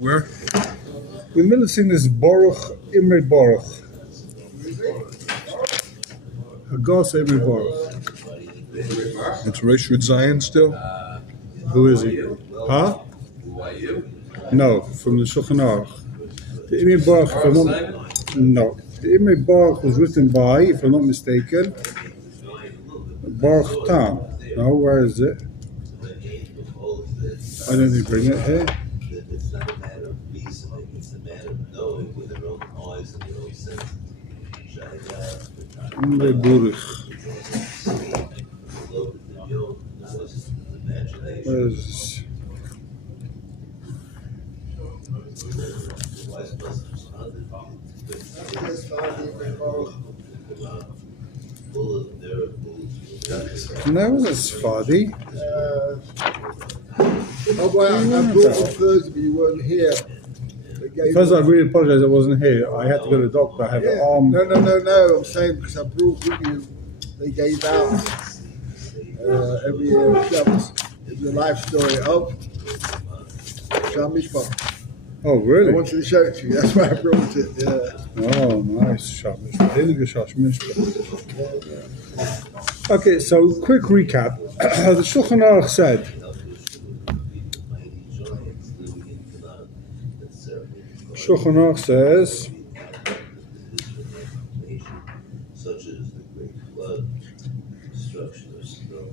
Where? We're in the middle of seeing this Baruch, Imre Baruch. Hagos Imre Baruch. It's Reshut Zion still? Who is he? Huh? No, from the Shulchan Aruch. The Imre Baruch, if I'm not... No. The Imre Baruch was written by, if I'm not mistaken, Baruch Tam. No, where is it? I don't think bring it here. It's not a matter of reasoning, it's a matter of knowing with their own eyes and their own senses. Imre Baruch. Where is this? No, it wasn't Sfadi. I brought on Thursday, but you weren't here. First, I really apologize I wasn't here. I had to go to the doctor. I have an arm. No. I'm saying because I brought with you, they gave out every year Shabbos. It's the life story of Sham Mishpach. Oh, I really? wanted to show it to you. That's why I brought it. Yeah. Oh, nice. Okay, so quick recap. The Shulchan Aruch said, Shulchan Aruch says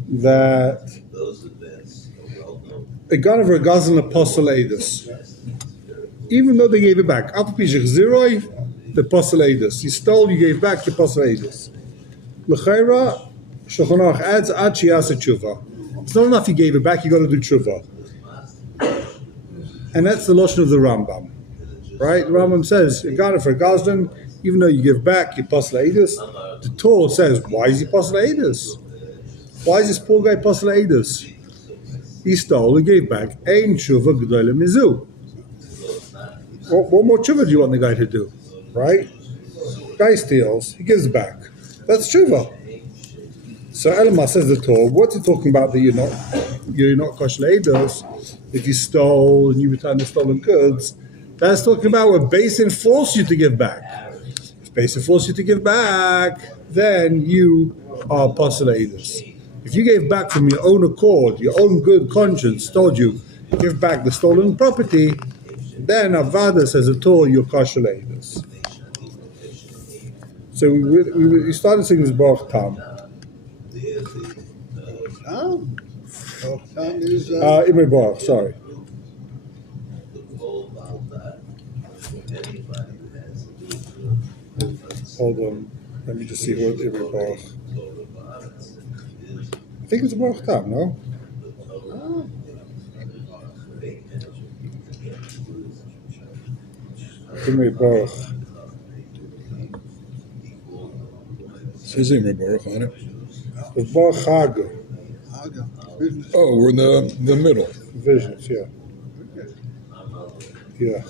that a God of a Gazan Apostle Eidus, even though they gave it back, the Apostle Eidus. You stole, you gave back the Apostle Eidus. L'chaira, Shulchan Aruch adds ad sheyasa tshuva. It's not enough you gave it back, you got to do tshuva. And that's the lashon of the Rambam. Right? The Rambam says, you got it for Gazlan, even though you give back your Apostle Eidus. The Torah says, why is he Apostle Eidus? Why is this poor guy Apostle Eidus? He stole, he gave back. Ein tshuva g'dola mizu. What more tshuva do you want the guy to do? Right? Guy steals, he gives back. That's tshuva. So Elma says the Torah, what's he talking about that you're not kosher Eidos? If you stole and you return the stolen goods, that's talking about where Basin forced you to give back. If Basin forced you to give back, then you are apostle Eidos. If you gave back from your own accord, your own good conscience told you, give back the stolen property, then Avada says the Torah, you're kosher Eidos. So we started singing this Baruch Tam. Imre Baruch, sorry. Hold on, let me just see what Imre Baruch. I think it's a Baruch Tam, no? Imre Baruch. Says Imre Baruch on it. It's Baruch Haga. Oh, we're in the middle. Visions, yeah. Yeah.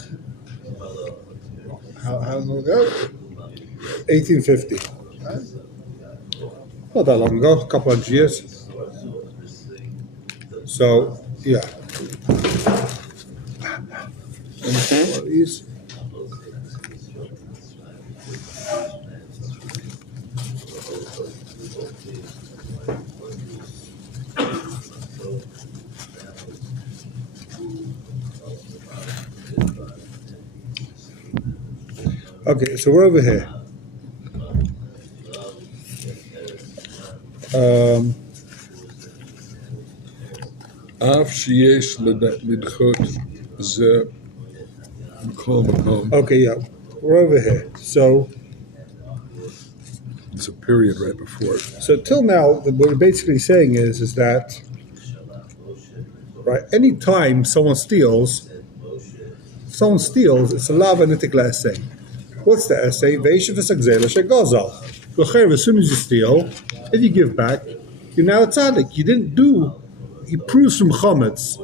How long ago? 1850. Not that long ago, a couple of years. So, yeah. These. Okay, so we're over here. Okay, yeah, we're over here. So it's a period right before it. So till now, what we're basically saying is that right, any time someone steals, it's a lava nitikla essay. What's the essay? As soon as you steal, if you give back, you're now a tzaddik. You didn't do, he proves from Chometz,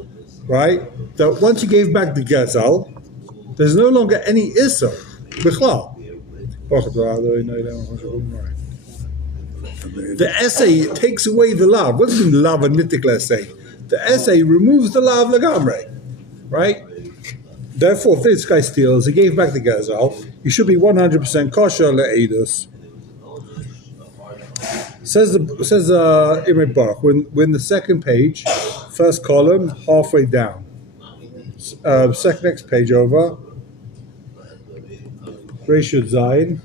right, that once you gave back the gazal, there's no longer any issa, bichlal. The essay takes away the lav. What does it mean, lav and nitikla essay? The essay removes the lav lagamre, right? Therefore, if this guy steals, he gave back the gazelle, he should be 100% kosher le'edus. Says Imre Baruch, when the second page, first column, halfway down. Next page over. Reshut Zayin.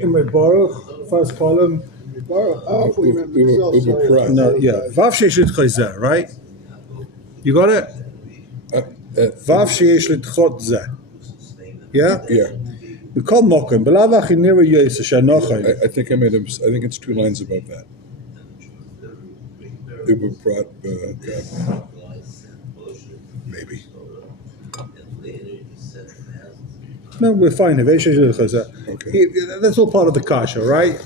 Imre Baruch, first column. Oh, I thought you meant Mixel, sorry. Uber No, yeah. Vav sheyesh litchot, right? You got it? Vav sheyesh litchot zeh. Yeah? Yeah, B'kol mokem, b'lav achi nira yoseh shanochai. I think I made him. I think it's 2 lines above that. Uber Prat, maybe. No, we're fine. Vav sheyesh litchot zeh. Okay. That's all part of the kasha, right?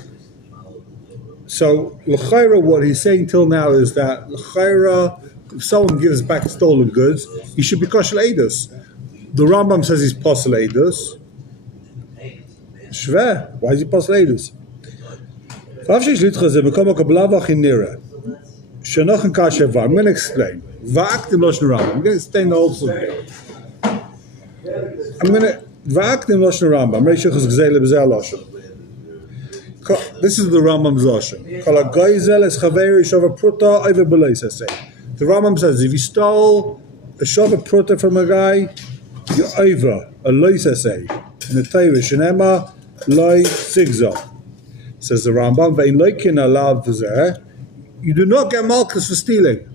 So, l'chayra, what he's saying till now is that l'chayra, if someone gives back stolen goods, he should be kosher le'edus. The Rambam says he's posel le'edus. Shver, why is he posel le'edus? I'm going to explain. I'm going to explain the whole thing. I'm going to va'aktim loshen Rambam. This is the Rambam's loshen. The Rambam says if you stole a shava pruta from a guy, you're over a loisase. In the Torah, shenema loy sigzo. Says the Rambam, ve'in loikin alav v'zeh. You do not get malchus for stealing.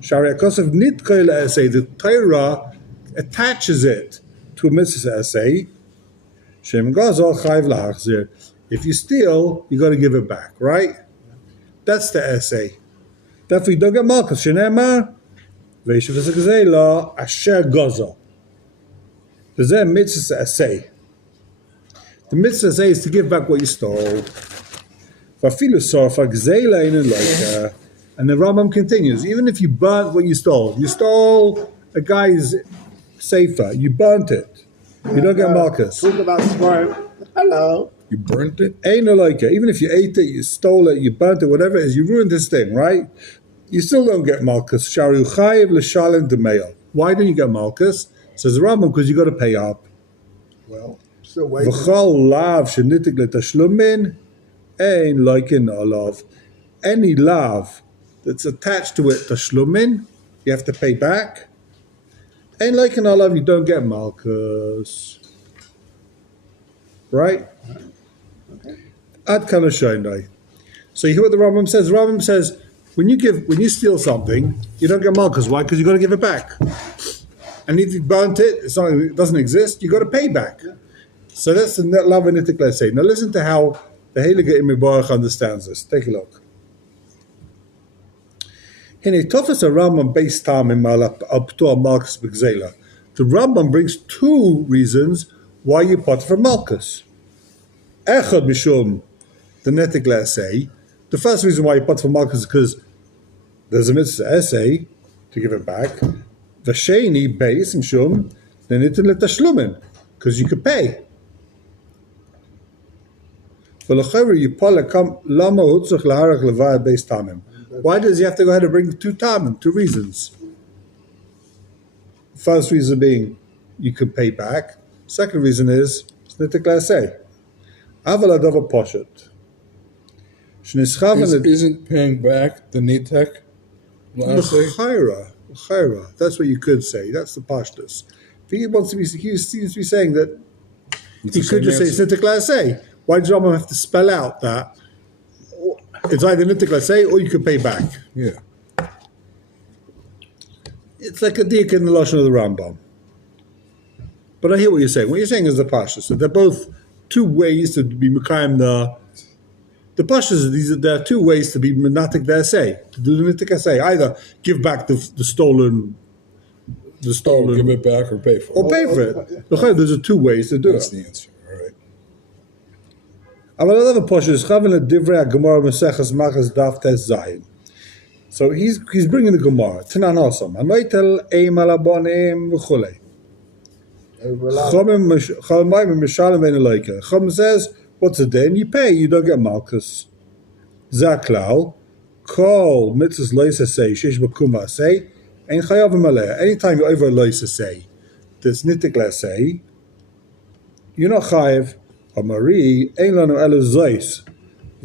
Shari Akosov nitkoy le'aseh. The Torah attaches it to a mitzvah essay. Shem gazal chayv lahachzir. If you steal, you got to give it back, right? That's the essay. Therefore, you don't get malchus. Shenema ve'ishav v'zeh asher gazal. V'zeh mitzvah essay. The mitzvah essay is to give back what you stole. And the Rambam continues, even if you burnt what you stole a guy's sefer, you burnt it, you don't get malchus. Talk about smart. Hello. You burnt it? Ain't no like it. Even if you ate it, you stole it, you burnt it, whatever it is, you ruined this thing, right? You still don't get malchus. Sharu chayiv l'shalem d'meil. Why don't you get malchus? Says the Rambam, because you got to pay up. Well, still waiting. V'chol lav shenitik l'tashlumin. Ein loikin olav. Any lav that's attached to it, tashlumin, you have to pay back. Ein loikin olav, you don't get malchus. Right? Ad kana shaynai. So you hear what the Rambam says? The Rambam says, when you steal something, you don't get malchus. Why? Because you got to give it back. And if you burnt it, it doesn't exist, you got to pay back. So that's the lav anitik say. Now listen to how the Heilige Imre Baruch understands this. Take a look. The Rambam brings 2 reasons why you pot for malchus. Echad mishum the netik essay. The first reason why you pot for malchus is because there's a mitzvah essay to give it back. The sheni beis mishum the nitin letashlumin because you could pay. Why does he have to go ahead and bring 2 tamim? 2 reasons. First reason being you can pay back. Second reason is nitik l'aseh. Aval adava poshet. Isn't paying back the nitek? L'chayra. That's what you could say. That's the pashtus. He seems to be saying that he could just say nitik l'aseh. Why does Rambam have to spell out that it's either nitik l'aseh or you can pay back? Yeah. It's like a dik in the lashon of the Rambam. But I hear what you're saying. What you're saying is the pashtus. So they're both 2 ways to be mekayim the pashtus. There are 2 ways to be menatik the essay, to do the nitik essay. Either give back the stolen. Give it back or pay for it. Or pay for it. There's 2 ways to do That's it. the answer. All right. So he's bringing the Gemara. Tanan Osam. Anoitel eim alabonim v'chulei. Chum says, what's the din? You pay, you don't get malchus. Zaklal, kol mitzvahs loisa say, shish bakuma say, ein chayavim aleh. Anytime you're over a loisa say, that's nitik say, you're not chayiv. Amari ein lanu elu zois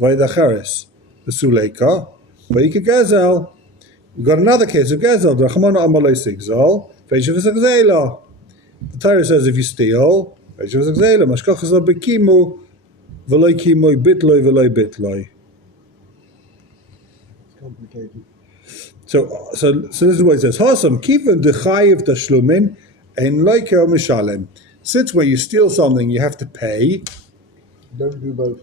vaydacharis v'suleika v'ika gezel. We've got another case of gezel. Drachamana amalei sigzal veishav v'sagzela. The Torah says if you steal, veishav v'sagzela mashkachas lo bekimu v'loi kimoi bitloi v'loi bitloi. Complicated. So this is what it says. Hasam kiven dechayiv tashlumin ein loiker mishalem. Since when you steal something, you have to pay. Don't do both.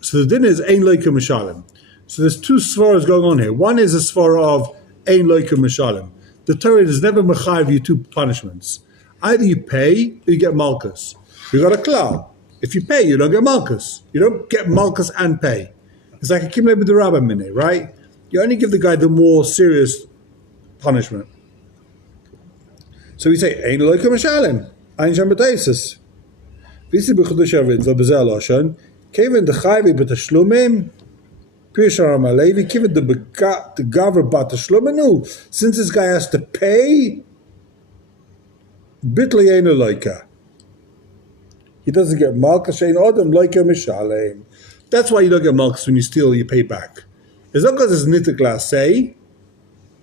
So the din is ein loiker mishalem. So there's two svaras going on here. One is a svara of ein loiker mishalem. The Torah is never mechayiv you two punishments. Either you pay or you get malchus. You got a klal. If you pay, you don't get malchus. You don't get malchus and pay. It's like a kimle b'derabba minute, right? You only give the guy the more serious punishment. So we say, Ein loika mishalem, Ein sham b'taisis. Visi b'chudush avid, v'bezel oshan, kevin d'chayvi b'tashlumim, Pirshar Amalevi, kevin d'gaver b'tashluminu, since this guy has to pay, bitli ein loika. He doesn't get malchus, ein odem loika mishalem. That's why you don't get malchus when you steal, you pay back. It's not because it's nitik say,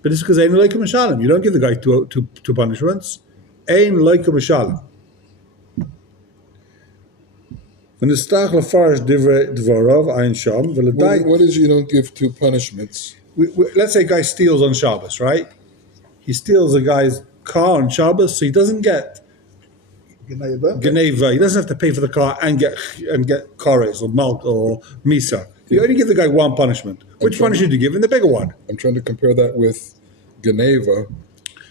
but it's because ein loika mishalem. You don't give the guy two punishments. Ein loika mishalem. When the stach lefarish dvorov ein sham What is you don't give two punishments? let's say a guy steals on Shabbos, right? He steals a guy's car on Shabbos, so he doesn't get Geneva. He doesn't have to pay for the car and get kares or malk or misa. You only give the guy one punishment. Which punishment do you give him? The bigger one. I'm trying to compare that with Geneva.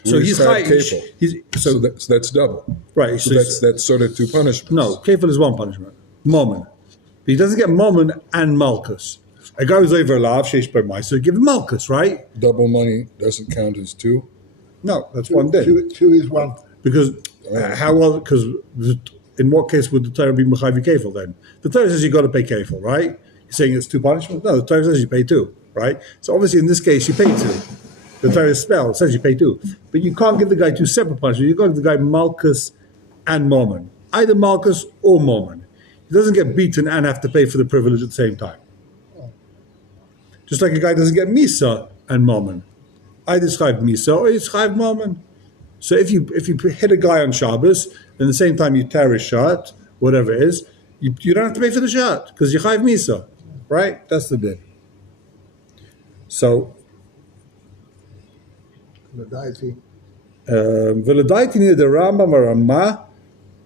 So he's like, so that's double. Right. So that's sort of two punishments. No, kefil is one punishment. Momen. But he doesn't get momen and malchus. A guy who's over a lav, sheish by my, so give him malchus, right? Double money doesn't count as two? No, that's one day. Two is one. Because because in what case would the Torah be mechayiv kefil then? The Torah says you got to pay kefil, right? You're saying it's two punishments? No, the Torah says you pay two, right? So obviously in this case you pay two. The Torah spell says you pay two. But you can't give the guy two separate punishments. You've got to give the guy malchus and momen. Either malchus or momen. He doesn't get beaten and have to pay for the privilege at the same time. Just like a guy doesn't get misa and momen. Either schayv misa or you schayv momen. So if you hit a guy on Shabbos, and at the same time you tear his shirt, whatever it is, you don't have to pay for the shirt because you chayv misa, right? That's the bit. So v'ledaiti near the Rambam or Ramah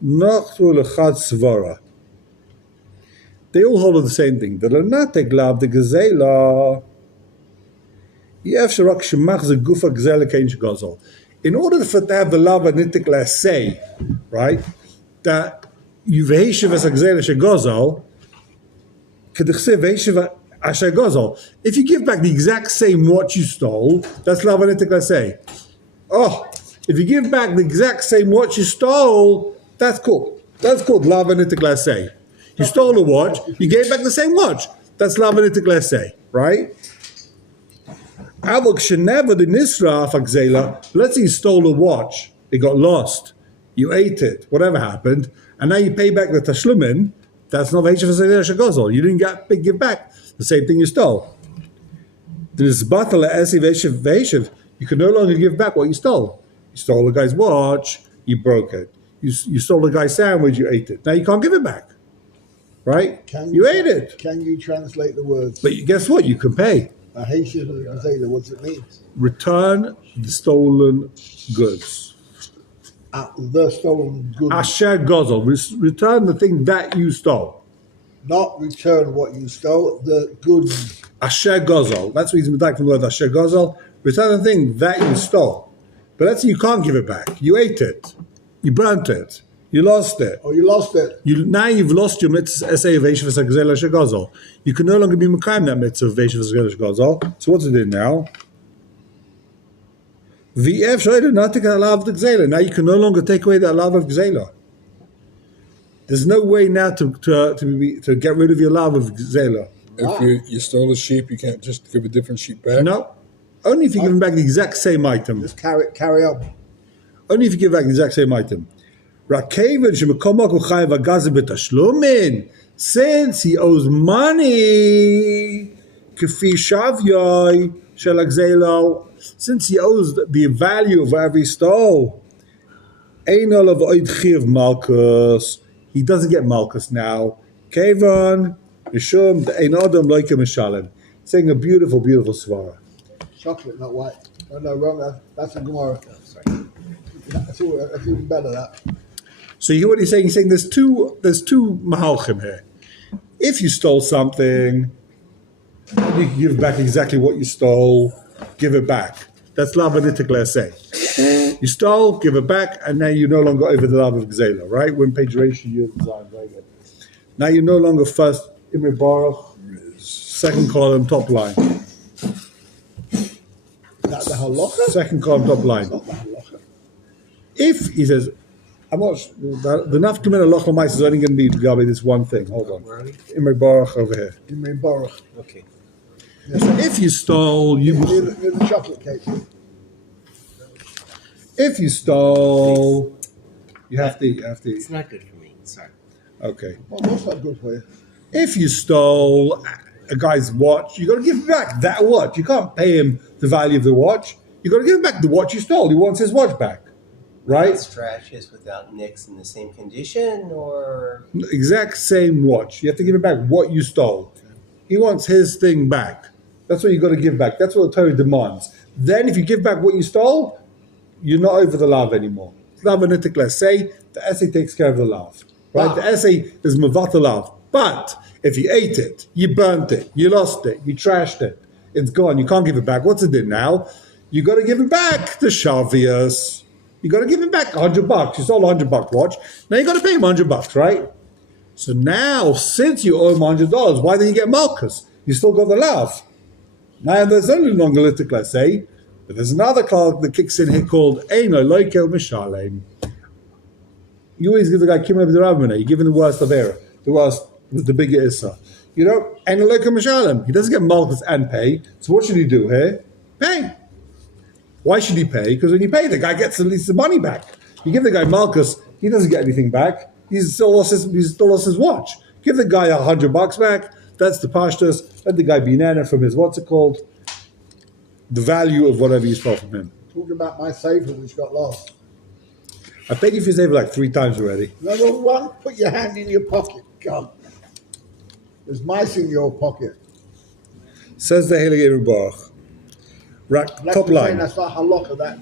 nachtu lechad svara. They all hold the same thing. The lenatek lav the gezela. Yef sharak shemach ze gufa gezela kein shegazol. In order for it to have the lava nitik say, right, that you vehishiv as a gezela shegazol, kedichse vehishiv asher gazol. If you give back the exact same what you stole, that's lava nitik say. Oh, if you give back the exact same watch you stole, that's cool. That's called lava nitik say. You stole a watch, you gave back the same watch. That's lava nitik say, right? Let's say you stole a watch, it got lost, you ate it, whatever happened, and now you pay back the tashlumin. That's not veishav shegazol. You didn't give back the same thing you stole. You can no longer give back what you stole. You stole a guy's watch, you broke it. You stole a guy's sandwich, you ate it. Now you can't give it back, right? You ate it. Can you translate the words? But guess what? You can pay. What does it mean? Return the stolen goods. The stolen goods. Asher gozel. Return the thing that you stole. Not return what you stole, the goods. Asher gozel. That's what he's back from the word asher gozel. Return the thing that you stole. But let's say you can't give it back. You ate it. You burnt it. You lost it. Oh, you lost it. Now you've lost your mitzvah essay of Veishav Gazela Shagazal. You can no longer be Mekayim that mitzvah of Veishav Gazela Shagazal. So what's it in now? VF Shoyda Natik Alav the Gzela. Now you can no longer take away the Alav of Gzela. There's no way now to get rid of your Alav of Gzela. If you stole a sheep, you can't just give a different sheep back? No. Only if you give him back the exact same item. Just carry on. Only if you give back the exact same item. Rakeven shemekomok uchayev agazim b'tashlumin. Since he owes money, kefi shavyoi shel agzelo. Since he owes the value of whatever he stole, ein olav oid chiv malchus. He doesn't get malchus now. Kevan mishum ein adam loike mishalem. Saying a beautiful, beautiful svara. Chocolate, not white. No, wrong. That's a Gemara. That's even better. That. So you hear what he's saying? He's saying there's two mahalchim here. If you stole something, you can give back exactly what you stole. Give it back. That's lavanitic say. You stole, give it back, and now you're no longer over the love of Gzela, right? When page ratio you design, right? Now you're no longer first Imre Baruch, second column, top line. That's the halacha? Second column, top line. Not the halacha. If he says, I'm not the nafkamin halacha mice is only going to be Gabi this one thing. Hold on. Imre Baruch over here. Imre Baruch. Okay. So if you stole, Near the chocolate cake. if you stole, you have to. It's not good for me. Sorry. Okay. Well, what's not good for you? If you stole a guy's watch, you got to give him back that watch. You can't pay him the value of the watch. You got to give him back the watch you stole. He wants his watch back, right? It's trashes without nicks in the same condition, or Exact same watch. You have to give him back what you stole. He wants his thing back. That's what you got to give back. That's what the Torah demands. Then, if you give back what you stole, you're not over the lav anymore. Lav anitik say the essay takes care of the lav, right? Wow. The essay is mavat lav. But if you ate it, you burnt it, you lost it, you trashed it, it's gone. You can't give it back. What's it in now? You got to give it back the shavias. You got to give him back $100. You stole $100 watch. Now you got to pay him $100, right? So now, since you owe him $100, why didn't you get malchus? You still got the lav. Now there's only longolitic, let's say, but there's another card that kicks in here called Eino Loiko Mishalem. You always give the guy Kimel B'Derabana. You give him the worst of error, the worst, the bigger Issa. You know, Eino Loiko Mishalem. He doesn't get malchus and pay. So what should he do here? Pay. Why should he pay? Because when you pay, the guy gets at least the money back. You give the guy malchus, he doesn't get anything back. He's still lost his watch. Give the guy $100 back. That's the pashtus. Let the guy be nana from his, what's it called? The value of whatever you stole from him. Talking about my saver which got lost. I paid you for your saver like 3 times already. Number one, put your hand in your pocket. Come. There's mice in your pocket. Says the Heilige Baruch. That's Top the line. thing, that's not halacha. That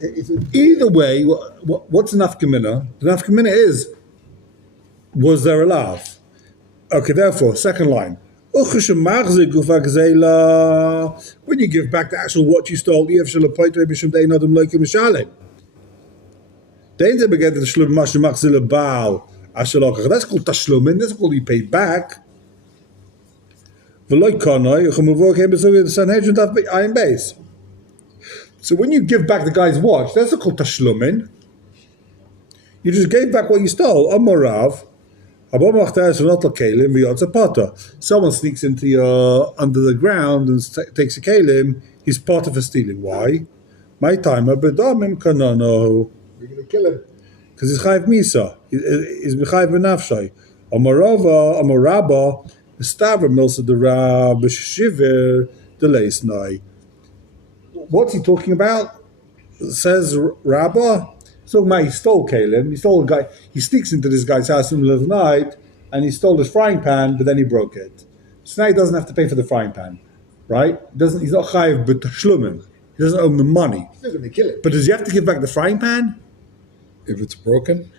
it's a, Either way, what's the nafkamina? The nafkamina is, was there a lav? Okay, therefore, second line. When you give back the actual watch you stole, that's called tashlumin, that's called you paid back. So when you give back the guy's watch, that's not called tashlumin. You just gave back what you stole. Amorav. Someone sneaks into your under the ground and takes a kalim, he's part of a stealing. Why? My timer, bedomim kanano. you're going to kill him. Because he's chayv misa. He's b'chayv v'nafshay. Amoraba, the stavra milsa the rab, b'shivir, the leisnai. What's he talking about? Says Rabbah. He's talking about he stole Caleb. He stole a guy. He sneaks into this guy's house in the middle of the night and he stole his frying pan, but then he broke it. So now he doesn't have to pay for the frying pan, right? He's not chayiv b'tashlumin. He doesn't owe him the money. He's still going to kill him. But does he have to give back the frying pan? If it's broken,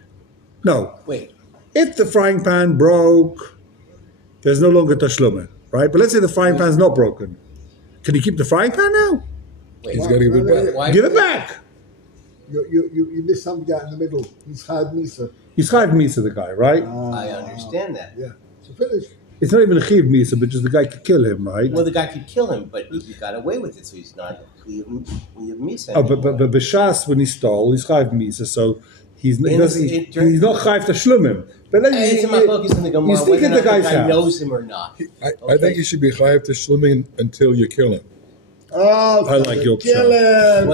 No. wait. If the frying pan broke, there's no longer tashlumin, right? But let's say the frying pan's not broken. Can he keep the frying pan now? Wait. he's got to give it back. Why? Give it back. You missed some guy in the middle. He's Chad Misa. He's chayiv misa, the guy, right? I understand that. Yeah. So finish. It's not even a chiv misa, but just the guy could kill him, right? Well, the guy could kill him, but he got away with it, so he's not misa. Oh, but B'shas, when he stole, he's chayiv misa, so he's not chayiv to shlumim. But then It's my focus in the Gemara, you sneak whether or in not the the guy's guy house. knows him or not. I think you should be chayav to shlumin until you kill him. Oh, I like your kill him.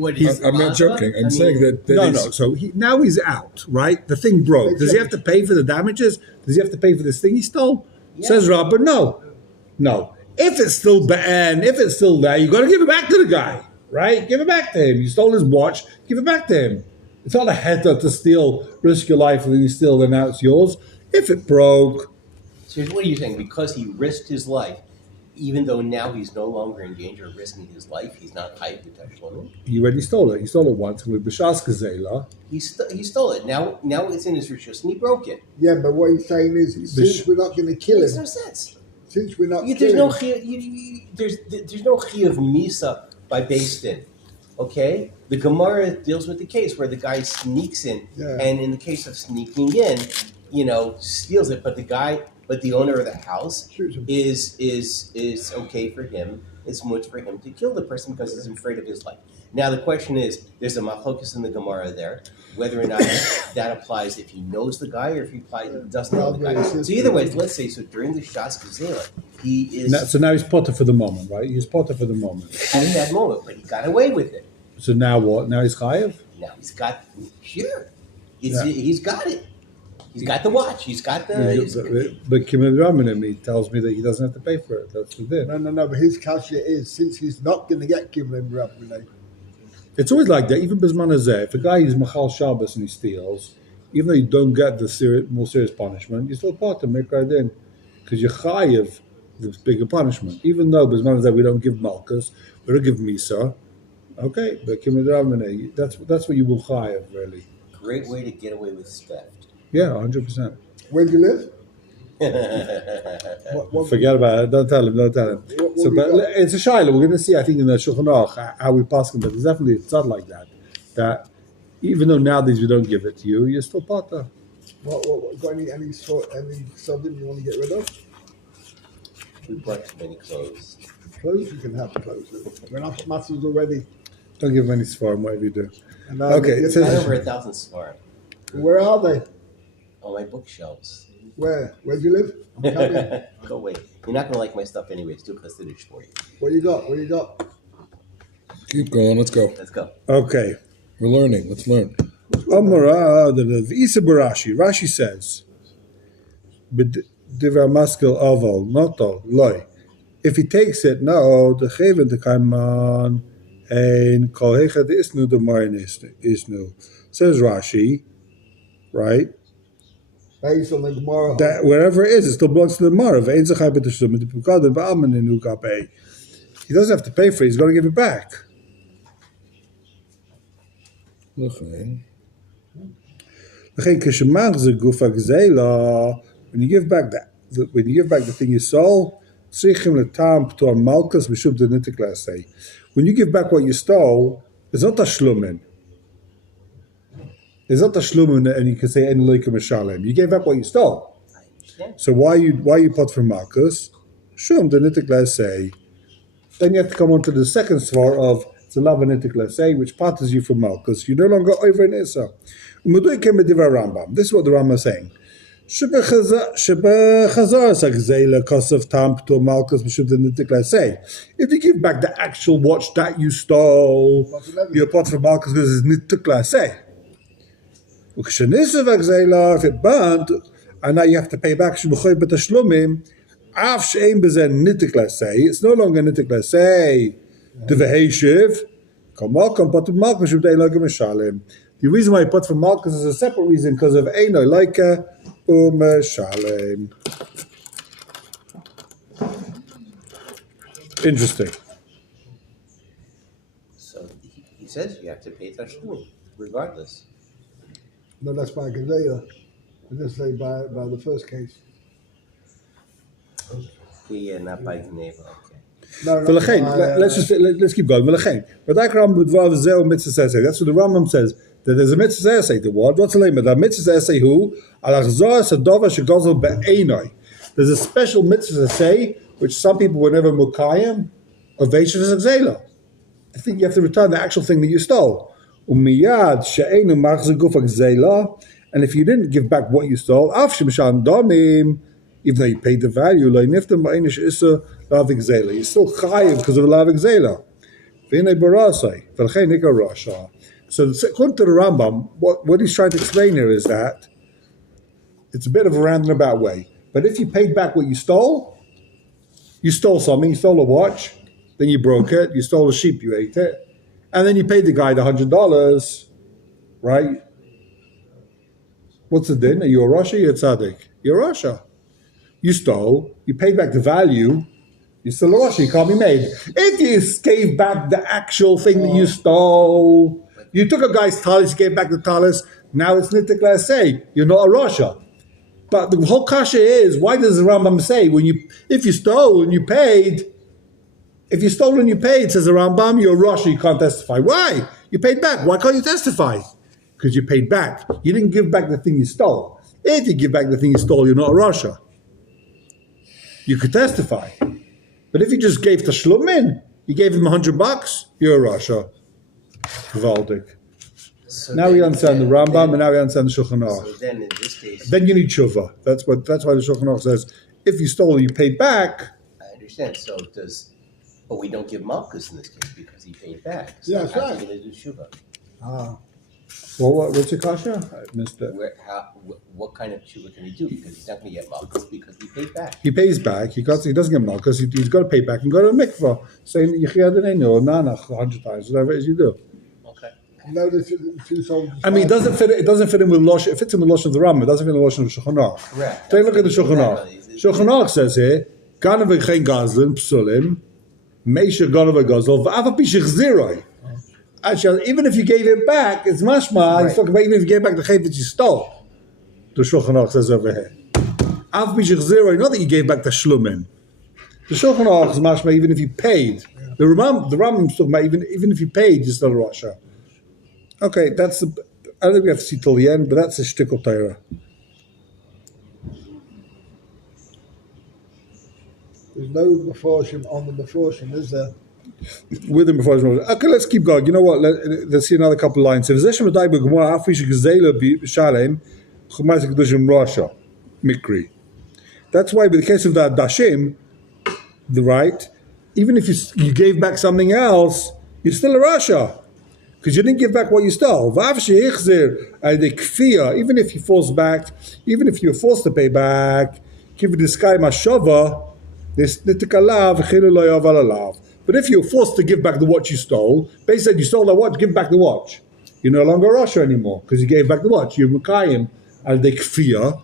What is I'm not joking. I'm saying that No. he's- So now he's out, right? The thing broke. Does he have to pay for the damages? Does he have to pay for this thing he stole? Yeah. Says Rob, but no. If it's still there, you got to give it back to the guy, right? Give it back to him. You stole his watch. Give it back to him. It's not a heter to steal, risk your life, and then you steal, then now it's yours. If it broke, So what are you saying? Because he risked his life, even though now he's no longer in danger of risking his life, he's not chayiv b'tashlumim? he already stole it. He stole it once with B'shas Gazela. He stole it. Now it's in his rishus and he broke it. Yeah, but what he's saying is, since we're not going to kill Makes him, no sense. since we're not There's killing no him, there's no chi of misa by based in. Okay, the Gemara deals with the case where the guy sneaks in, Yeah. and in the case of sneaking in, steals it, but the owner of the house shoots him. is okay for him. It's much for him to kill the person because he's afraid of his life. Now the question is, there's a machlokus in the Gemara there, whether or not that applies if he knows the guy or if he doesn't know the guy. So either way, let's say during the Shas Gezela, he is So now he's Potter for the moment, right? He's Potter for the moment. at that moment, but he got away with it. So now what? Now he's Chayev? Now he's got Yeah. he's got it. He's got the watch. He's got the. But Kimon Rabani, he tells me that he doesn't have to pay for it. That's the thing. No, but his kasha is, since he's not going to get Kimlim Rabbi, It's always like that. Even Bisman Hazeh, if a guy is Machal Shabbos and he steals, even though you don't get the more serious punishment, you're still part to make right in. Because you're Chayev, the bigger punishment. Even though Bisman Hazeh, we don't give Malkus, we don't give Misa. Okay, but Kimon Rabani, that's what you will Chayev, really. Great way to get away with theft. Yeah, 100%. where do you live? What, Forget about it. Don't tell him. What So, we but got? it's a shaila. We're going to see, I think, in the Shulchan Aruch how we pass them. But there's definitely it's not like that. That even though nowadays we don't give it to you, you're still part of. got any something you want to get rid of? We brought too many clothes. Clothes, you can have clothes. We're not masters already. Don't give any svar, whatever you do. And, Okay, it Got says- over 1,000 svarim where are they? on my bookshelves. Where do you live? I'm coming. Go away. You're not gonna like my stuff anyway. It's too chassidish for you. What you got? keep going. Let's go. Let's go. Okay. We're learning. Let's learn. Rashi says, "Divrei maskil aval noto loy." If he takes it, no, the geven the kaiman and kol hechad isnu the marin isnu. Says Rashi, right? Based on the Gemara. That wherever it is, it still belongs to the Marav. He doesn't have to pay for it. He's going to give it back. Okay. When you give back the thing you stole, when you give back what you stole, it's not tashlumin. There's not tashlumin, and you can say any loikim mishalem. You gave back what you stole. I understand. So why you put for Malkus? Shum the nitik say. Then you have to come on to the second svar of the lava nitik say, which parts you from Malkus. You're no longer over in Issa. Rambam. This is what the Rambam is saying. If you give back the actual watch that you stole, you're part from Malkus because it's nitik say. If it burnt, and now you have to pay back it's no longer nitik say. The reason why I put for Malkus is a separate reason because of Eino Laika Shalem. Interesting. So he says you have to pay tashlum regardless. No, that's by Gezeiah. I just say by the first case. Yeah, not by the neighbor. Okay. No, Let's keep going. That's what the Rambam says. That there's a mitzvah essay. The what? What's the name of that mitzvah essay? Who? There's a special mitzvah essay which some people were never mukayim of Veishas Exela. I think you have to return the actual thing that you stole. And if you didn't give back what you stole, even though you paid the value, Lavik Zela. You're still chayiv because of Lavik Zela. V'inei barasai, v'lchei nika rasha. So according to the Rambam, what he's trying to explain here is that it's a bit of a roundabout way. But if you paid back what you stole something, you stole a watch, then you broke it, you stole a sheep, you ate it, and then you paid the guy the $100, right? What's the din? Are you a Rasha? You're a tzaddik. You're a Rasha. You stole, you paid back the value, you're still a Rasha, you can't be made. If you gave back the actual thing that you stole, you took a guy's talis, you gave back the talis, now it's nitik say you're not a Rasha. But the whole kasha is, why does the Rambam say if you stole and you paid, says the Rambam, you're a Rasha, you can't testify. Why? You paid back. Why can't you testify? Because you paid back. You didn't give back the thing you stole. If you give back the thing you stole, you're not a Rasha. You could testify. But if you just gave the shlumin, you gave him $100, you're a Rasha. Gewaldig. So Now we understand the Rambam, and now we understand the Shulchan Aruch. So then, in this case, Then you need tshuva. That's why the Shulchan Aruch says, if you stole and you paid back. I understand. But we don't give malchus in this case because he paid back. So Yeah, that's how's right. he going to do shuvah? Well, what's your kasha? I missed it. What kind of shuvah can he do? Because he's not going to get malchus because he paid back. He pays back. He doesn't get malchus. He's got to pay back and go to a mikvah, saying Yechia Adonenu or Nanach 100 times, whatever it is you do. Okay. No, the two soldiers. I mean, it doesn't fit in with Losh. It fits in with Losh of the Rambam. It doesn't fit in with Losh of the Shulchan Aruch. Correct. Take a look at the Shulchan Aruch. Shulchan Aruch says here, Ganav v'chein gazlin psulim, meisha ganav v'gazl v'afa pishich ziroi. Actually, even if you gave it back, it's mashma. He's talking about even if you gave back the chayv that you stole. The Shulchan Aruch says over here. Av pishich ziroi, not that you gave back the shlumin. The Shulchan Aruch is mashma even if you paid. The Rambam is talking about even if you paid, you're still a Rasha. Okay, I don't think we have to see till the end, but that's a shtickle Torah. There's no Meforshim on the Meforshim, is there? With him before. Okay, let's keep going. You know what? Let's see another couple of lines. That's why, with the case of the Dashim, right? Even if you gave back something else, you're still a Rasha. Because you didn't give back what you stole. Even if you force back, even if you're forced to pay back, give this guy mashava, but if you're forced to give back the watch you stole, they said you stole the watch, give back the watch. You're no longer Rasha anymore because you gave back the watch. You're Mekayim al de kfiyah.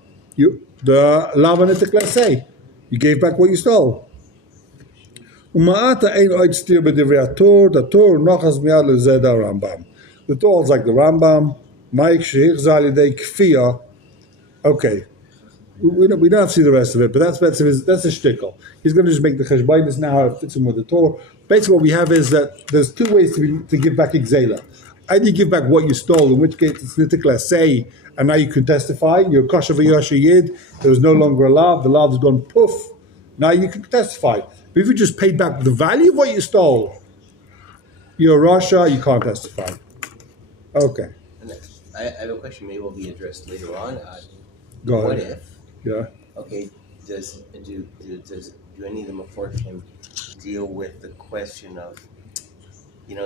The lava say you gave back what you stole. The Torah is like the Rambam. Okay, we don't have to see the rest of it, but that's a shtickle. He's going to just make the cheshbainis now how it fits in with the Torah. Basically, what we have is that there's two ways to give back exela. Either you give back what you stole, in which case it's nitikla say, and now you can testify. You're kosher v'yasha yid. There was no longer a lav. The lav has gone poof. Now you can testify. But if you just paid back the value of what you stole, you're a Rasha, you can't testify. Okay. And I have a question. Maybe will be addressed later on. Go What ahead. if? Yeah. Okay. Do any of the Meforshim deal with the question of,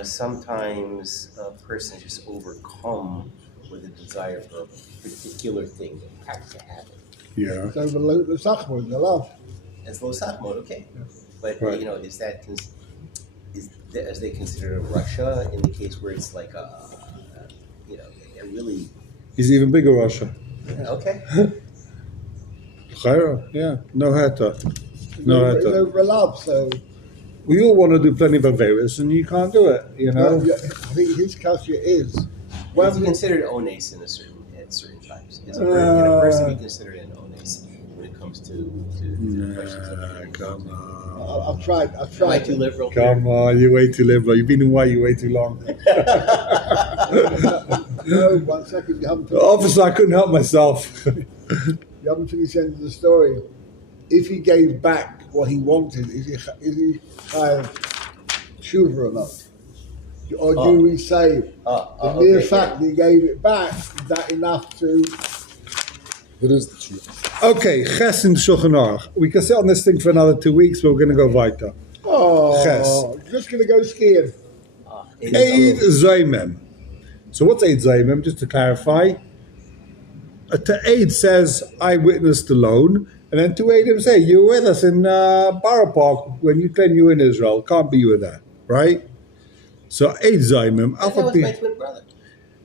sometimes a person is just overcome with a desire for a particular thing, they have to have it. Yeah. So the Sachmod, the love. It's low mode, okay. But Right. is they considered a Russia in the case where it's like they're really He's even bigger Rasha. okay. Chayra, yeah. No heta. No No heta. love, so. We all want to do plenty of Averis, and you can't do it, Well, yeah, I think his culture is. Well, it's considered ones at certain times. Is a person be considered an ones when it comes to questions of Come on. I've tried. Am I too liberal? Come on, you're way too liberal. You've been in Hawaii way too long. No, 1 second. You haven't finished, Officer, I couldn't help myself. you haven't finished the end of the story. If he gave back what he wanted, is he kind of tshuva or not? Or do we say the mere fact that he gave it back, is that enough to That is the truth. Okay, Ches in Shulchan Aruch. We can sit on this thing for another 2 weeks, but we're going to go weiter. Oh, just gonna go skiing. Eid Zaymem. So what's Eid Zaymem? Just to clarify, Eid says, I witnessed alone, and then to Eidim say, you were with us in Borough Park when you claim you were in Israel. Can't be you were there, right? So Eid Zaymem. That was my twin brother.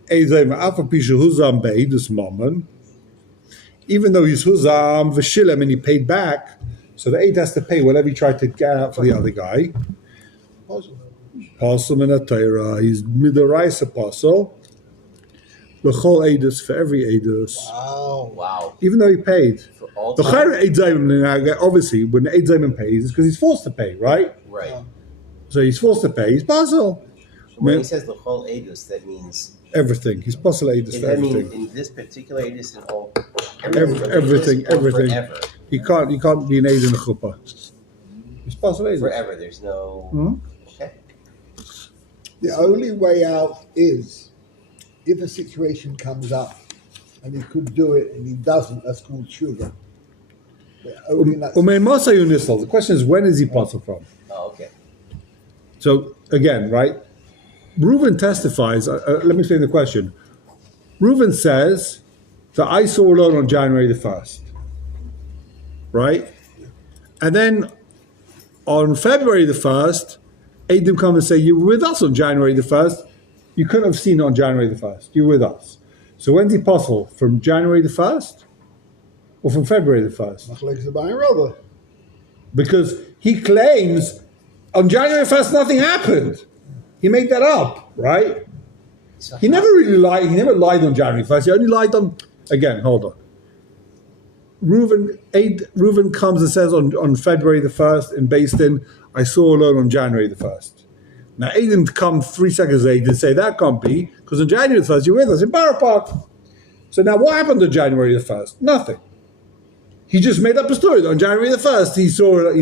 Eid Zaymem. Alpha Pisha Huzam Be'edus Mammon. Even though he's Huzam V'shilem and he paid back, so the Eid has to pay whatever he tried to get out for the other guy. Apostle in a Torah. He's Midorais apostle. L'chol Eidus, for every Eidus. Wow. Even though he paid. For all The time. Chayr Eid Zaymim, obviously, when Eid Zaymim pays, it's because he's forced to pay, right? Right. So he's forced to pay. He's Apostle. When he says the whole Edus, that means Everything. He's Apostle Eidus does for that mean everything. in this particular Edus and all Everything. forever. He can't be an Eid in the Chuppah. He's Apostle Eidus. Forever. There's no Mhm. okay. The only way out is if a situation comes up and he could do it and he doesn't, that's called sugar. The question is, when is he Apostle from? Oh, okay. So, again, right? Reuven testifies. Let me explain the question. Reuven says that I saw alone on January the 1st. Right? And then on February the 1st, Eidim come and say, you were with us on January the 1st. You couldn't have seen it on January the 1st. You were with us. So when's he apostle? From January the 1st? Or from February the 1st? Because he claims on January 1st nothing happened. He made that up, right? So He never really lied. He never lied on January 1st. He only lied on, again, hold on. Reuven comes and says on February the 1st in Basin, I saw alone on January the 1st. Now, Aiden come 3 seconds later and say that can't be, because on January the 1st, you're with us in Borough Park. So now what happened on January the 1st? Nothing. He just made up a story that on January the 1st, he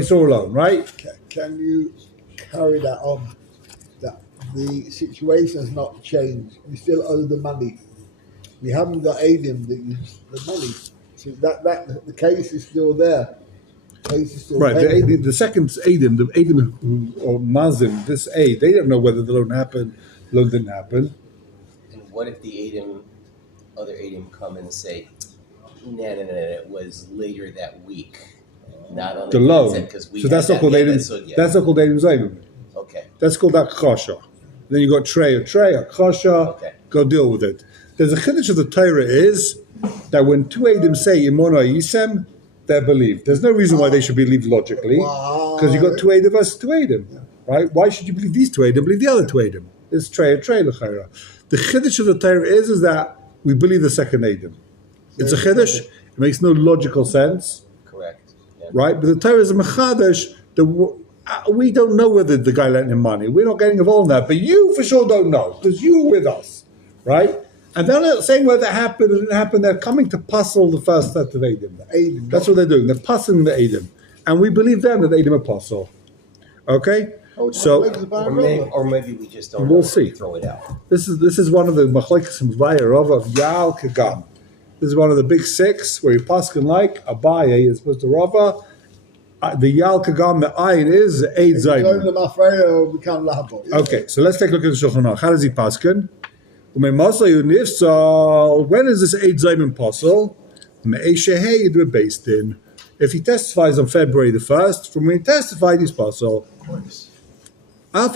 saw alone, right? Can you carry that on? That the situation has not changed. You still owe the money. We haven't got Aiden the money. So that the case is still there. The case is still Right. pending. The second Aiden, the Aiden or Mazim, this aid, they don't know whether the loan happened, loan didn't happen. And what if the other Adim come and say, no, it was later that week, not on The loan. because we So that's not called Aiden. That's not called Aiden Zayim. okay. That's called Akchasha. Then you got Trey, Akchasha. Okay. Go deal with it. There's a chiddush of the Torah is that when two Adim say Imona Yisem, they're believed. There's no reason why they should be believed logically, because you got two Adim versus two Adim, right? Why should you believe these two Adim? Believe the other two Adim. It's Trey, l'chayra. The chiddush of the Torah is that we believe the second Adim. It's a chiddush. It makes no logical sense, Correct. Yeah. right? But the Torah is a mechadash. We don't know whether the guy lent him money. We're not getting involved in that. But you for sure don't know, because you were with us, right? And they're not saying whether it happened or didn't happen. They're coming to puzzle the first set of Adim. That's what they're doing. They're puzzling the Adim. And we believe them that Adim apostle. Okay? So Or maybe we just don't We'll know. see. Throw it out. this is one of the machlekes vayarov of Yal Kagam. This is one of the big six where you paskin like Abaye is supposed to Rava. The Yal Kagam, the ayin is Eid Zayim. Okay, so let's take a look at the Shulchan Aruch. How does he paskin? When is this Eid Zayim possible? Based in. If he testifies on February the 1st, from when he testified, he's possible. Of course. Let's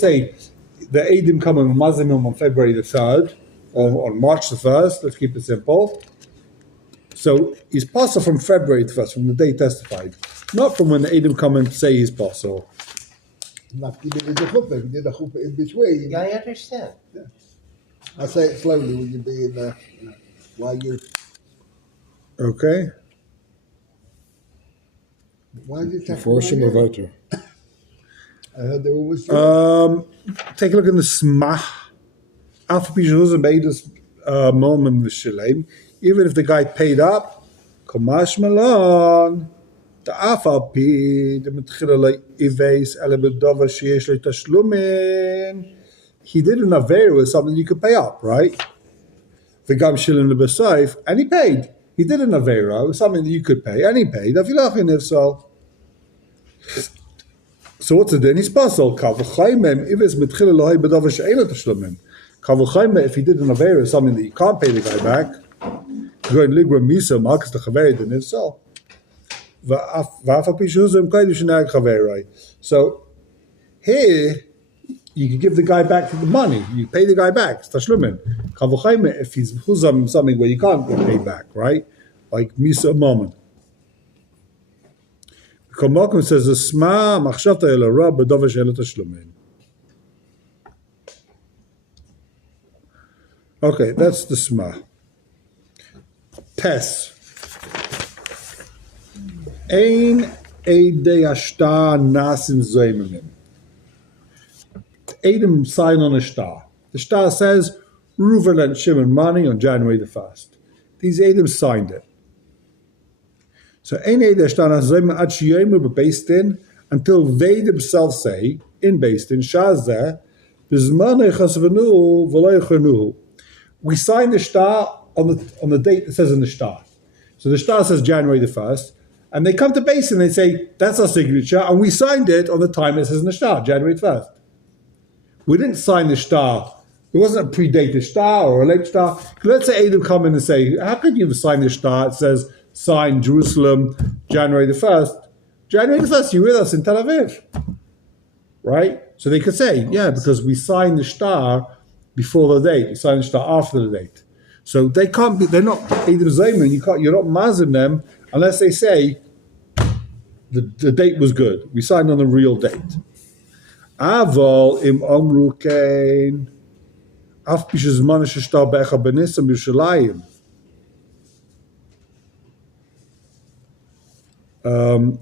say the Eidim come and Mazimim on February the 3rd, or on March the 1st, let's keep it simple. So he's possible from February the 1st, from the day he testified, not from when the Eidim come and say he's possible. He did a chuppah in between. Yeah, I understand. I say it slowly when you be in there. While you Okay? why did you take Force him or weiter. I heard they always Take a look in the Smach. Alpha Pijos and Beidus Moment Vishalem. Even if the guy paid up, Kamash Malon, the Alpha P, the Metchila Ives, Elebedova Shiesh Tashlumin. He did an Aver with something you could pay up, right? the gam shilling the besaif, and he paid. He did an avera, something that you could pay, and he paid. If so. So what's the din? He's puzzled. If it's mitchil lohay b'davar she'ela tashlumin. If he did an avera, something that you can't pay the guy back, go and ligra misa marcus the chaveri then if so. So here you can give the guy back the money. You pay the guy back. It's tashlumin. If he's huzam something where you can't get paid back, right? Like misa moment. Malcolm says the sma machshavta el rab b'davar she'ela tashlumin. Okay, that's the sma. Tes. Ein eidei ashtar nasin zoimim. Adam signed on a star. The star says, Reuven lent Shimon money on January the 1st. These Adam signed it. So ein eidei ashtar nasin zoimim ad sheyomu b'beis din until they themselves say, in beis din, shazeh, b'zmanei chasvenu v'lo yechonu. We sign the star on the date that says in the star. So the star says January the 1st, and they come to base and they say, that's our signature, and we signed it on the time it says in the star, January 1st. We didn't sign the star. It wasn't a predated star or a late star. Let's say Adam come in and say, how could you sign the star? It says, signed Jerusalem, January the 1st. January the 1st, you're with us in Tel Aviv. Right? So they could say, yeah, because we signed the star before the date. You signed the star after the date. So they can't be, they're not Adam Zayman, you're not mazing them unless they say the date was good. We signed on the real date. Aval im amru kein af bishzman sheshtar becha benisam Yerushalayim.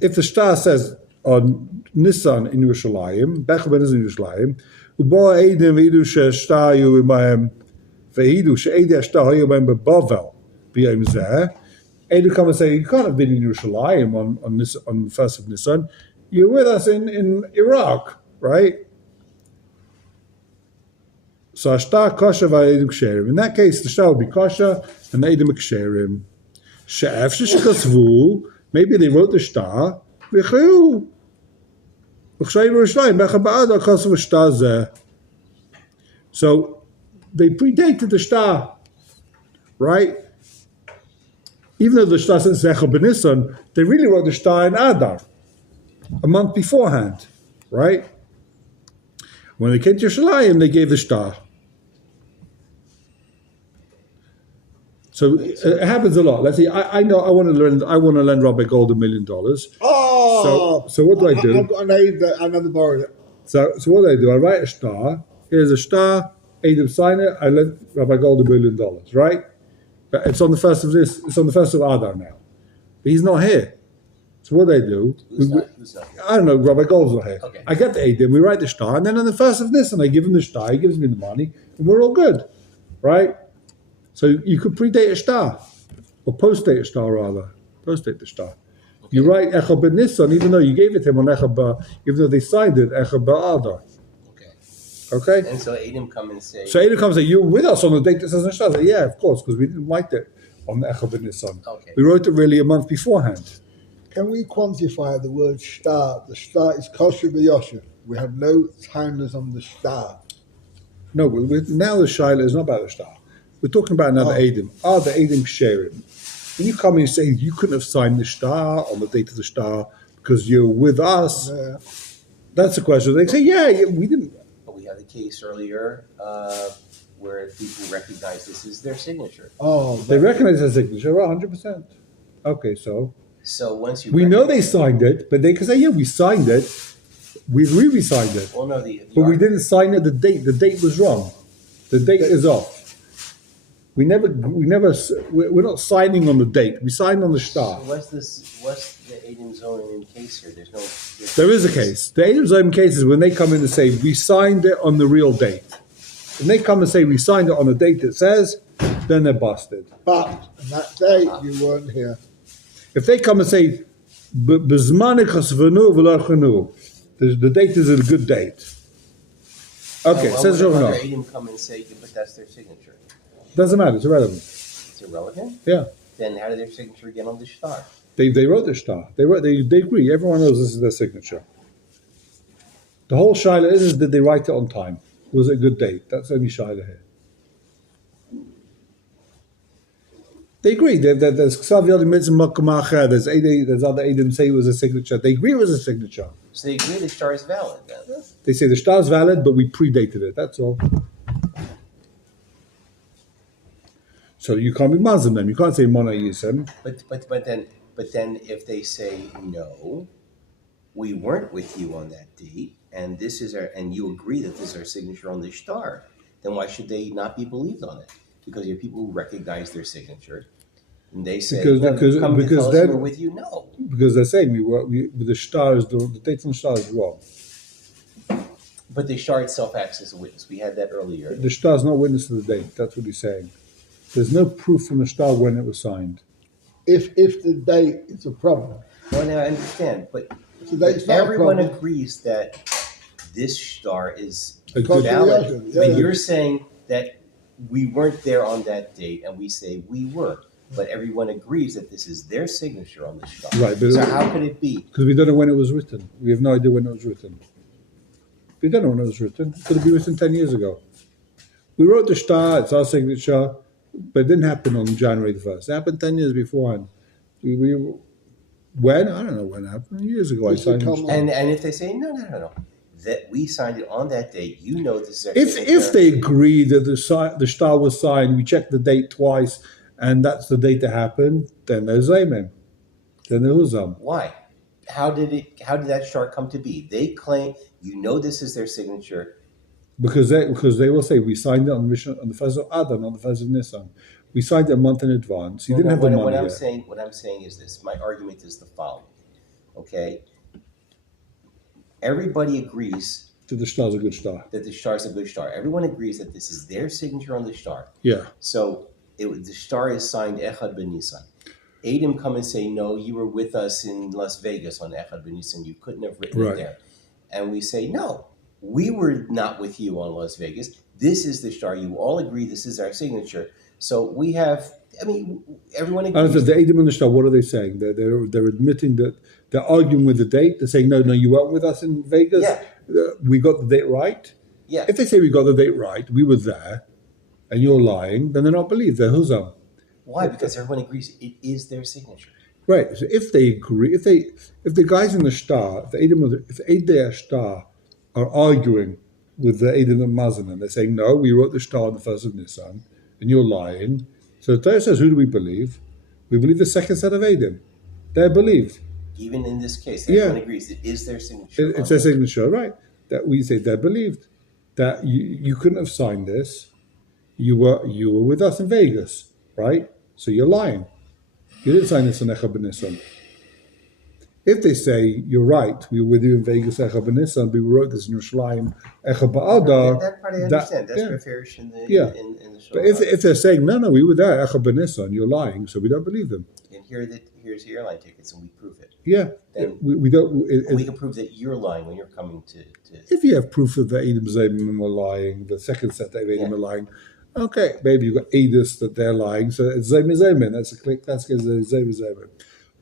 If the star says on Nissan in Yerushalayim, becha benisam Yerushalayim, ubo Adam vidu sheshtar yu imayim vehidu she'edi ashtar hayu imayim bebavel b'yom zeh. Edu come and say, you can't have been in Yerushalayim on the 1st of Nisan. You're with us in Iraq, right? So Ashtar kosher v'edim ksherim. In that case, the star will be kosher and the edim ksherim. She'ef sheshkasvu, maybe they wrote the star. V'chayu. V'chshay Yerushalayim becha ba'ada kosher v'shtar zeh. So they predated the star, right? Even though the star says Zecha B'Nisan, they really wrote the star in Adar, a month beforehand, right? When they came to Yerushalayim, they gave the star. So it happens a lot. Let's see. I know I want to lend Rabbi Gold $1 million. Oh, so what do I do? I've got a name that I never borrowed it. So what do I do? I write a star. Here's a star. Adam sign it. I lent Rabbi Gold $1 million, right? But it's on the 1st of this. It's on the 1st of Adar now. But he's not here. So what do I do? Who's not here? I don't know. Rabbi Gold's not here. Okay. I get the Adam. We write the star, and then on the 1st of this, and I give him the star. He gives me the money, and we're all good, right? So you could predate a star, or postdate a star rather. Postdate the star. Okay. You write Echad Ben Nissan, even though you gave it to him on Echad Ba, even though they signed it Echad Ba'adar. Okay. And so Adam come and say. So Adam comes and say, you're with us on the date that says in the star. I say, yeah, of course, because we didn't write it on the Echad Ben Nissan. Okay. We wrote it really a month beforehand. Can we quantify the word star? The star is kosher b'yosher. We have no timeless on the star. No, now the Shaila is not about the star. We're talking about another Adam. Are the Adam sharing? When you come and say you couldn't have signed the star on the date of the star because you're with us, that's the question. They say, yeah, we didn't. But we had a case earlier where people recognize this as their signature. Oh, they recognize the signature, 100%. Okay, so once you we know they signed it, but they can say, yeah, we signed it. We agree we signed it. Well, no, but we didn't sign it. The date was wrong. The date is off. We're not signing on the date. We signed on the star. So what's the Adam Zone in case here? There is a case. The Adam Zone case is when they come in and say, we signed it on the real date. When they come and say, we signed it on the date it says, then they're busted. But on that day, you weren't here. If they come and say, the date is a good date. Okay, says Adam no. come and say, but that's their signature. Doesn't matter. It's irrelevant. It's irrelevant. Yeah. Then how did their signature get on the star? They wrote the star. They agree. Everyone knows this is their signature. The whole shaila is did they write it on time? Was it a good date? That's the only shaila here. They agree. There's Ksav Yodim Mitzvah Makom Acher. There's other Eidim say it was a signature. They agree it was a signature. So they agree the star is valid then. They say the star is valid, but we predated it. That's all. So you can't be Muslim them. You can't say Mona Yisem. But then if they say no, we weren't with you on that date, and this is and you agree that this is our signature on the star, then why should they not be believed on it? Because you have people who recognize their signature, and they say, Because then we're with you. No, because they're saying the star is the date on the star is wrong. but the star itself acts as a witness. We had that earlier. The star is not witness to the date. That's what he's saying. There's no proof from the star when it was signed. If the date is a problem, Well, now I understand, but the date's not a everyone problem. agrees that this star is A good- valid. Yeah, But yeah. you're saying that we weren't there on that date, and we say we were. But everyone agrees that this is their signature on the star. Right, but- So how could it be? Because we don't know when it was written. We have no idea when it was written. We don't know when it was written. It could have been written 10 years ago. We wrote the star, it's our signature, but it didn't happen on January the 1st. It happened 10 years beforehand. When? I don't know when it happened. Years ago I Does it signed come it. And if they say no, that we signed it on that date, you know this is our If signature. they agree that the star was signed, we checked the date twice, and that's the date that happened, then there's amen. Then there was Why? How did that star come to be? They claim you know this is their signature. because they will say we signed it on the first of Adar, on the first of Nisan. We signed it a month in advance. You didn't have the money What I'm yet. saying, is this. My argument is the following. Okay. Everybody agrees That the star's a good star. that the star is a good star. Everyone agrees that this is their signature on the star. Yeah. So the star is signed Echad Ben Nisan. Adam come and say, no, you were with us in Las Vegas on Echad Ben Nisan. You couldn't have written Right. it there. And we say, no, we were not with you on Las Vegas. This is the star. You all agree this is our signature. So we have, everyone And agrees. the Adam and the star, what are they saying? They're admitting that they're arguing with the date. They're saying, no, you weren't with us in Vegas. Yeah. We got the date right. Yeah. If they say we got the date right, we were there, and you're lying, then they're not believed. They're huzam. Why? Because everyone agrees it is their signature. Right. So if they agree, if the guys in the star, if the Eidei star are arguing with the Eidei Mazan, and they're saying, no, we wrote the star on the first of Nisan, and you're lying. So the Torah says, who do we believe? We believe the second set of Eidim. They're believed. Even in this case, Yeah. everyone agrees it is their signature. It's their signature, right? That we say they're believed. That you couldn't have signed this. You were with us in Vegas, right? So you're lying. You didn't sign this on Echad B'Nisan. If they say you're right, we were with you in Vegas Echad B'Nisan, we wrote this in Yerushalayim Echad Ba'adar. That part I understand. That's yeah. Beferish in the Yeah. in the show. But if they're saying no, we were there Echad B'Nisan, you're lying, so we don't believe them. And here's the airline tickets, and we prove it. Yeah, Then we don't. We can prove that you're lying when you're coming to If you have proof that the Edom Zayim are lying, the second set of Edom are lying, okay, maybe you've got Edis that they're lying, so it's Zayim Zayim, that's a click, that's Zayim Zayim.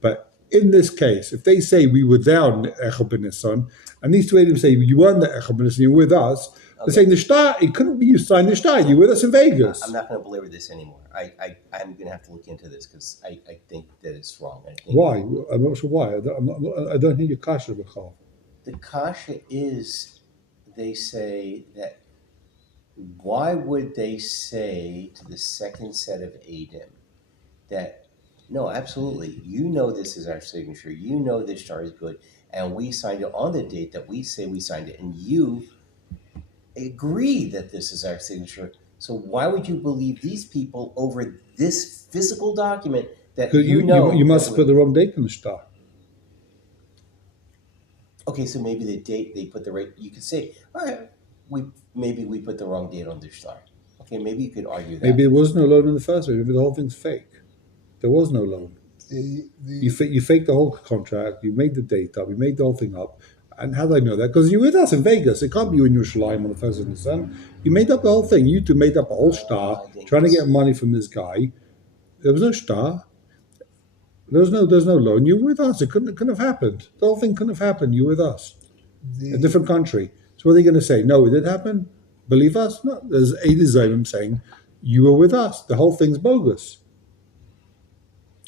But in this case, if they say we were there on Echad B'Nisan, and these two Edom say you weren't at Echad B'Nisan, you're with us, they're saying the star, it couldn't be you signed the star, you're with us in Vegas. I'm not going to belabor this anymore. I'm going to have to look into this because I think that it's wrong. I think Why? I'm not sure why. I don't hear your kasha, B'chal. the kasha is they say that why would they say to the second set of Adam that no, absolutely, you know this is our signature, you know this star is good, and we signed it on the date that we say we signed it, and you agree that this is our signature. So why would you believe these people over this physical document that Because you know? you must that have put the wrong date on the star. Okay, so maybe the date they put the right. You could say, all right, maybe we put the wrong date on the star. Okay, maybe you could argue that. Maybe there was no loan in the first place. Maybe the whole thing's fake. There was no loan. The You faked the whole contract. You made the date up. You made the whole thing up, And how do I know that? Because you're with us in Vegas. It can't be you in Yerushalayim on the 1st of Nisan. You made up the whole thing. You two made up a whole star trying to get money from this guy. There was no star. There's no loan. You were with us. It couldn't have happened. The whole thing couldn't have happened. You were with us. A different country. So what are they going to say? No, it did happen? Believe us? No. There's Eid Zayim saying, you were with us. The whole thing's bogus.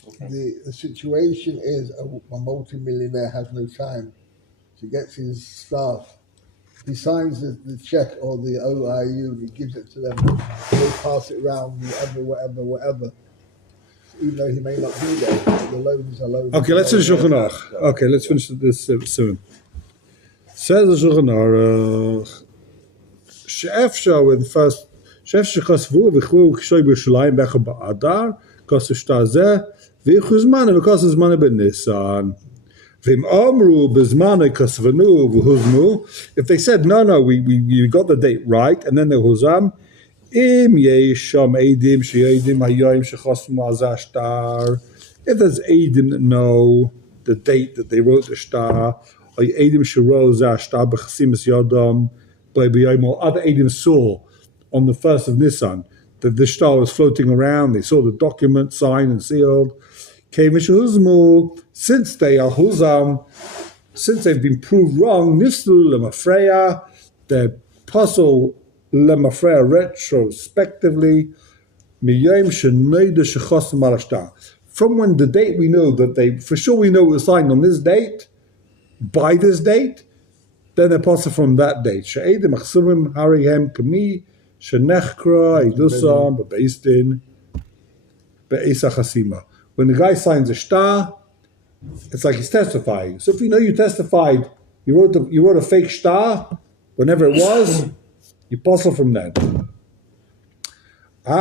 Okay. The situation is a multi-millionaire has no time. So he gets his staff. He signs the check or the OIU. He gives it to them. They pass it around, whatever. Even though he may not be there, the loans are loans. Okay, let's finish Shulchan Aruch. Okay, let's finish this soon. Says the Shulchan Aruch, she'efsha when first she'efsha chasvu v'chru kshoy b'Yerushalayim becha ba'adar kosef shtar zeh v'yichu zmane v'kosef zmane b'Nisan v'im amru b'zmane kasvenu v'huzmu. If they said no, we got the date right, and then they huzam. Im yesham eidim she'edim hayayim shechasmu azah shtar. If there's eidim that know the date that they wrote the shtar, or eidim shero zah shtar b'chasimis yodam, by b'yayim, other eidim saw on the 1st of Nisan that the shtar was floating around. They saw the document signed and sealed. Since they are huzam, since they've been proved wrong, nislu lemafreya, the apostle lemafreya retrospectively, from when the date we know that they, for sure we know it was signed on this date, by this date, then the apostle from that date. She'edim achsuvim harihem kami shenechkra idusam bebeistin be'esa chasima. When the guy signs a shtar, it's like he's testifying. So if you know you testified, you wrote a fake shtar, whenever it was, you apostle from that. There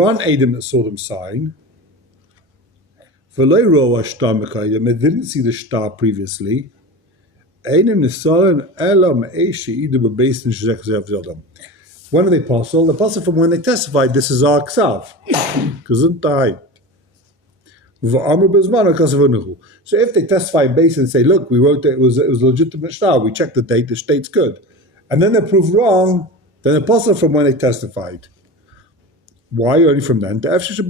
aren't edim that saw them sign. They didn't see the shtar previously. One of the apostle from when they testified, this is our ksav. So if they testify based and say, look, we wrote that it was a legitimate shtar, we checked the date, the date's good. And then they're proved wrong, then the apostle from when they testified. Why only from then? Because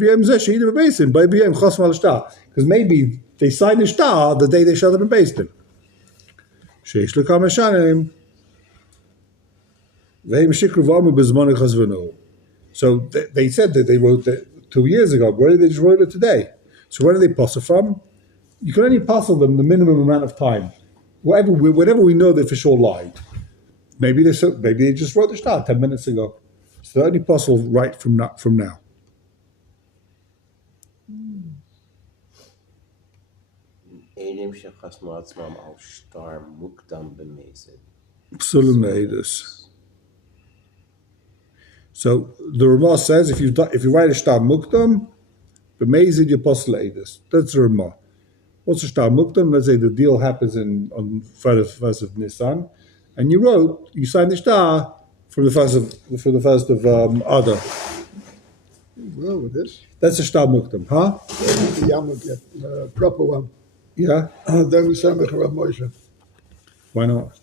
maybe they signed the shtar the day they should have been based in. So they said that they wrote it 2 years ago, but they just wrote it today. So where do they apostle from? You can only apostle them the minimum amount of time. Whatever we know they for sure lied. Maybe they just wrote the shtar 10 minutes ago. So the only apostle right from now. So the Ramah says if you write a shtar mukdam, b'mezid you apostle edus. That's the Ramah. What's a shtar mukdam? Let's say the deal happens on first of Nisan, and you signed the shtar for the first of Adar. Well, with this, That's a shtar mukdam, huh? the Yamuk, the proper one. Yeah. Then we say Rav Moshe. Why not?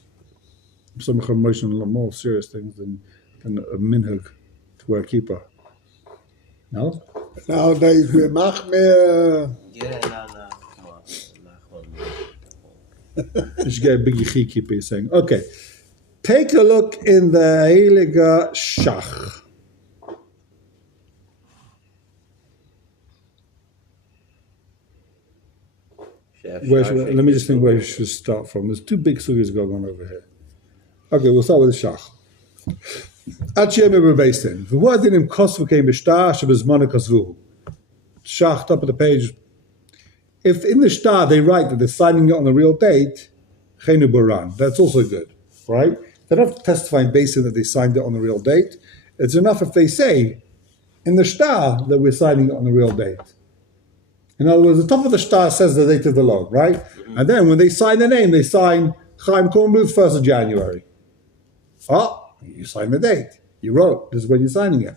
Some emotional, more serious things than a minhag to wear kippah. No? Nowadays we're machmir. Yeah, no, come on. You should get a big yichi kippah, you're saying. Okay. Take a look in the Heilige Shach. Let me just think where we should start from. There's two big sugyas going on over here. Okay, we'll start with the Shach. Shach, top of the page. If in the shtar they write that they're signing it on the real date, chenu baran. That's also good, right? They don't have to testify based on that they signed it on the real date. It's enough if they say in the shtar that we're signing it on the real date. In other words, the top of the shtar says the date of the loan, right? Mm-hmm. And then when they sign the name, they sign Chaim Kornbluth 1st of January. Oh, you signed the date. You wrote. This is when you're signing it.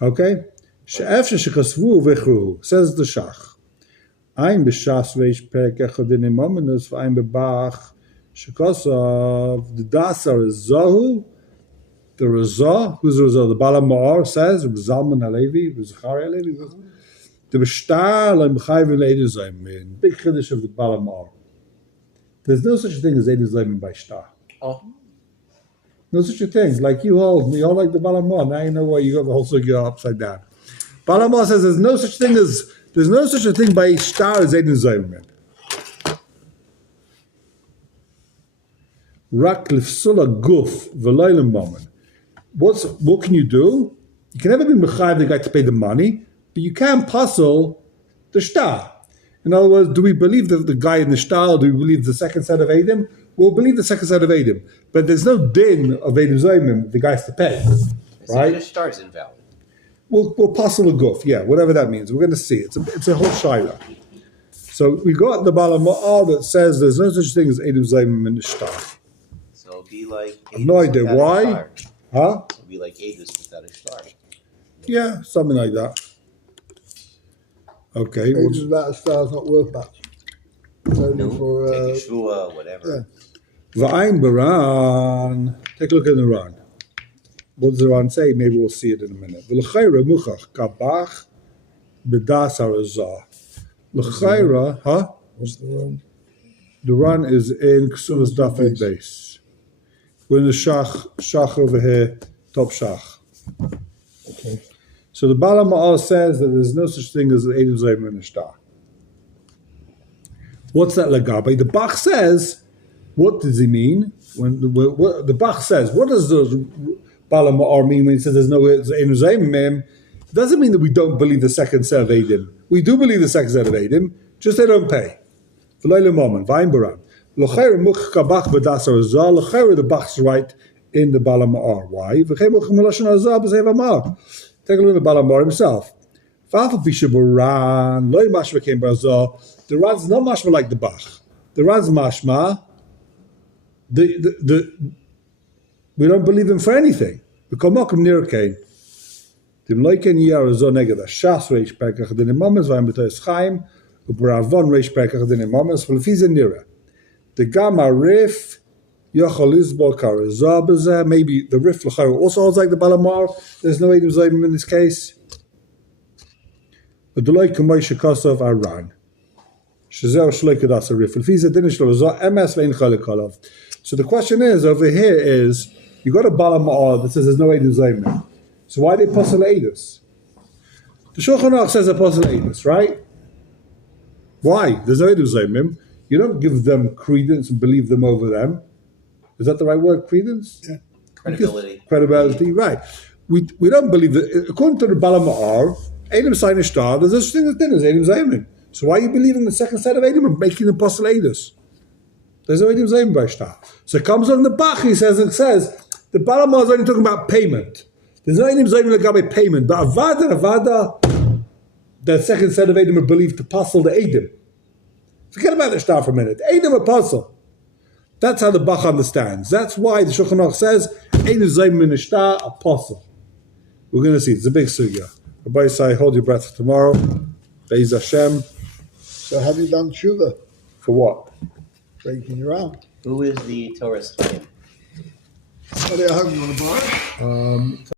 Okay? Says the Shach. Ein b'shas reish perek echad in imaminus v'ain b'bach shekosov the dasar is zahu. The Razah, who's the Razah? The Bala Ma'ar says, Zalman Alevi, Zachari Alevi. The Bishtar, like Mechayv Edu Zaymin. Big Chiddush of the Bala Ma'ar. There's no such thing as Edu Zaymin by Shtar. Oh, No such a thing. Like you all like the Bala Ma'ar. Now you know why you got the whole sugya upside down. Bala Ma'ar says there's no such thing by Shtar as Edu Zaymin. Rak Lifsula Guf, Velaylim Maman. What can you do? You can never be mechayiv the guy to pay the money, but you can puzzle the shtar. In other words, do we believe the guy in the shtar, or do we believe the second set of Edim? We'll believe the second set of Edim, but there's no din of Edim Zayimim, the guy has to pay, right? The star is invalid. We'll puzzle a guf, yeah, whatever that means. We're going to see. It's a whole shaila. So we got the Bala Ma'ar that says there's no such thing as Edim Zayimim in the shtar. So it'll be like I have no idea without a why. star. Huh? It'll be like Adus without a star. Yeah, something like that. Okay. Pages without a star is not worth much. It's only No, for take a shua, whatever. V'ayin Baran. Take a look at the Ran. What does the Ran say? Maybe we'll see it in a minute. V'l'chayra muchach kabach b'das harazah. L'chayra, huh? What's the wrong? The Ran is in Ksuvas Dafid base. We're in the Shach over here, top Shach. Okay. So the Bala Ma'al says that there's no such thing as an Edim Zayim in a shtar. What's that lagabe? The Bach says, what does he mean? When the Bach says, what does the Bala Ma'ar mean when he says there's no Edim Zayim in him? It doesn't mean that we don't believe the second set of Edim. We do believe the second set of Edim, just they don't pay. V'layla Momen, V'ayin Baran. L'chayr much kabach b'dasar azah. L'chayr the Bach's right in the Bala Ma'ar. Why? V'chay much melashon azah b'zev amar. Take a look at the Bala Ma'ar himself. Fa'afal pisha b'ran loy mashma came b'azah. The Ran's not mashma like the Bach. The Ran's mashma. We don't believe him for anything. V'komokum nirkein. Dim loyken yar azah neged hashas reish perkach din imames v'ayim b'toyes chaim u'b'ravon reish perkach din imames v'lefize nira. The Gamma Rif, Yacholizbol Karazah Bezeh, maybe the Rif Lachar also holds like the Bala Ma'ar. There's no Edim Zayim in this case. But the Loy Kamoy Shekosov Aran. Shazer Shloi Kadas Rif. Lefiza Dinish Lozah, MS Vein Chalikolov. So the question is, over here is, you got a Bala Ma'ar that says there's no Edim Zayim. So why they Apostle Eidus? The Shulchan Aruch says Apostle Eidus, right? Why? There's no Edim Zayim. You don't give them credence and believe them over them. Is that the right word, credence? Yeah. Credibility. Credibility, right. We don't believe that. According to the Bala Ma'ar, Edom sign a star, there's such thing as dinners, Edom Zayim. So why are you believing the second set of Edom and making the apostle Edus? There's no Edom Zayim by star. So it comes on the Bach, he says, the Bala Ma'ar is only talking about payment. There's no Edom Zayim like payment, but Avada, the second set of Edom are believed to puzzle the Edom. Forget about the star for a minute. Edom apostle. That's how the Bach understands. That's why the Shulchan Aruch says Edom Zayim in star apostle. We're going to see. It's a big sugya. Rabbi say, hold your breath for tomorrow. Be'ez Hashem. So have you done tshuva? For what? Breaking your arm. Who is the Torah's time? Are they home? You want to buy it?